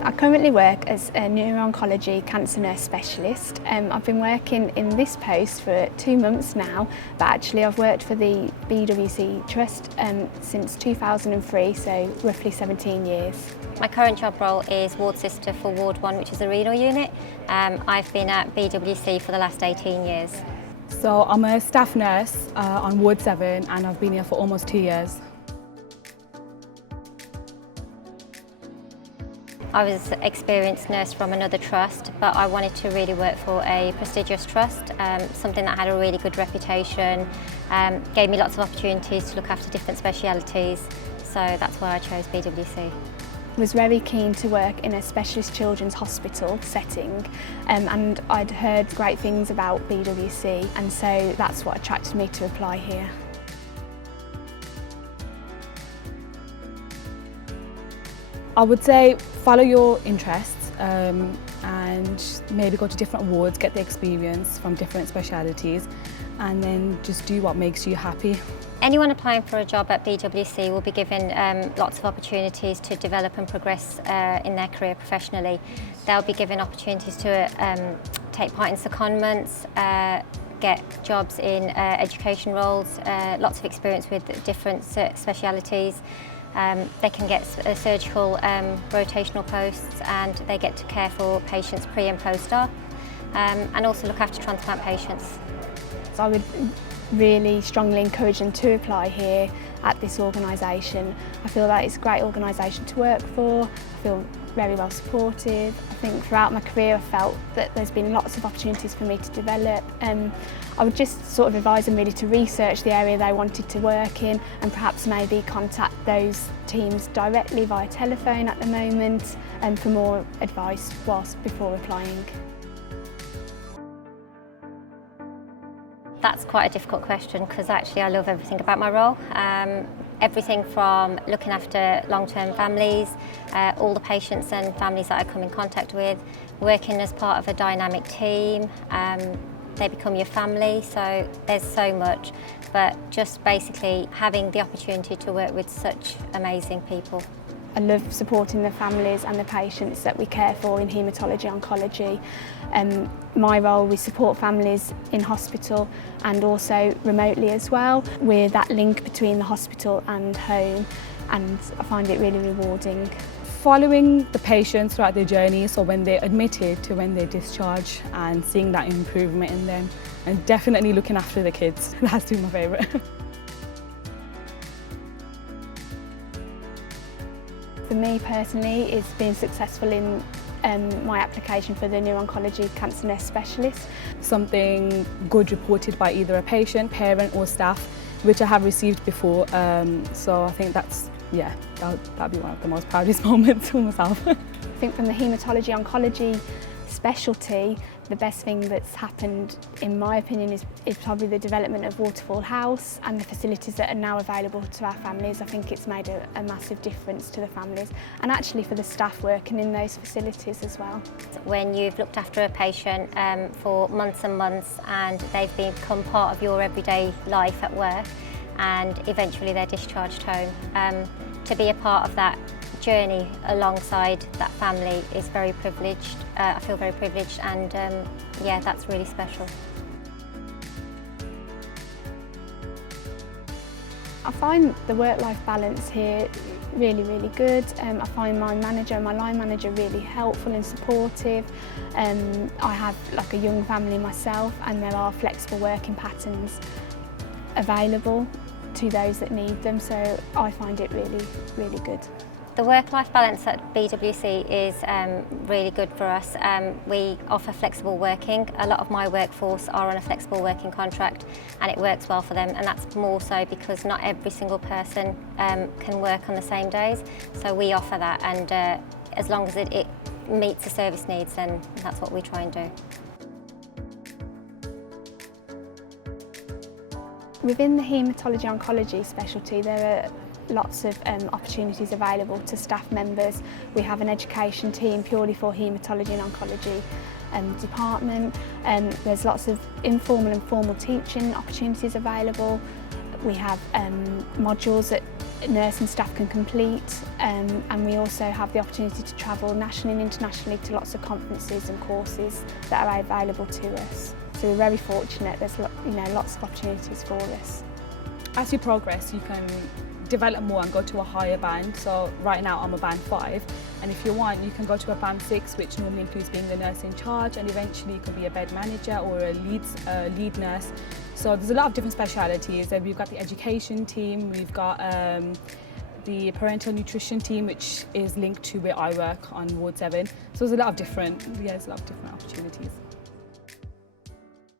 I currently work as a neuro-oncology cancer nurse specialist. I've been working in this post for 2 months now, but actually I've worked for the BWC Trust since 2003, so roughly 17 years. My current job role is ward sister for Ward 1, which is the renal unit. I've been at BWC for the last 18 years. So I'm a staff nurse on Ward 7 and I've been here for almost 2 years. I was an experienced nurse from another trust, but I wanted to really work for a prestigious trust, something that had a really good reputation, gave me lots of opportunities to look after different specialities, so that's why I chose BWC. I was very keen to work in a specialist children's hospital setting, and I'd heard great things about BWC, and so that's what attracted me to apply here. I would say follow your interests and maybe go to different wards, get the experience from different specialities, and then just do what makes you happy. Anyone applying for a job at BWC will be given lots of opportunities to develop and progress in their career professionally. They'll be given opportunities to take part in secondments, get jobs in education roles, lots of experience with different specialities. They can get surgical rotational posts, and they get to care for patients pre and post-op, and also look after transplant patients. So I would really strongly encourage them to apply here at this organisation. I feel that it's a great organisation to work for. I feel very well supported. I think throughout my career I felt that there's been lots of opportunities for me to develop. I would just sort of advise them really to research the area they wanted to work in, and perhaps maybe contact those teams directly via telephone at the moment for more advice before applying. That's quite a difficult question, because actually I love everything about my role. Everything from looking after long-term families, all the patients and families that I come in contact with, working as part of a dynamic team, they become your family, so there's so much, but just basically having the opportunity to work with such amazing people. I love supporting the families and the patients that we care for in haematology oncology. My role, we support families in hospital and also remotely as well. We're that link between the hospital and home, and I find it really rewarding. Following the patients throughout their journey, so when they're admitted to when they discharge, and seeing that improvement in them, and definitely looking after the kids. That has to be my favourite. For me personally, it's been successful in my application for the neuro-oncology cancer nurse specialist. Something good reported by either a patient, parent or staff, which I have received before, so I think that'd be one of the most proudest moments for myself. I think from the haematology oncology specialty, the best thing that's happened, in my opinion, is probably the development of Waterfall House and the facilities that are now available to our families. I think it's made a massive difference to the families, and actually for the staff working in those facilities as well. When you've looked after a patient for months and months, and they've become part of your everyday life at work, and eventually they're discharged home, to be a part of that journey alongside that family is very privileged. I feel very privileged, and yeah, that's really special. I find the work-life balance here really, really good. I find my line manager really helpful and supportive. I have like a young family myself, and there are flexible working patterns available to those that need them, so I find it really, really good. The work-life balance at BWC is really good for us. We offer flexible working. A lot of my workforce are on a flexible working contract, and it works well for them, and that's more so because not every single person can work on the same days. So we offer that, and as long as it meets the service needs, then that's what we try and do. Within the haematology oncology specialty, there are lots of opportunities available to staff members. We have an education team purely for haematology and oncology department. There's lots of informal and formal teaching opportunities available. We have modules that nursing staff can complete, and we also have the opportunity to travel nationally and internationally to lots of conferences and courses that are available to us. So we're very fortunate. There's lots of opportunities for us. As you progress, you can develop more and go to a higher band. So right now I'm a band 5, and if you want, you can go to a band 6, which normally includes being the nurse in charge, and eventually you could be a bed manager or a lead nurse. So there's a lot of different specialities. We've got the education team, we've got the parental nutrition team, which is linked to where I work on Ward 7. So there's a lot of different opportunities.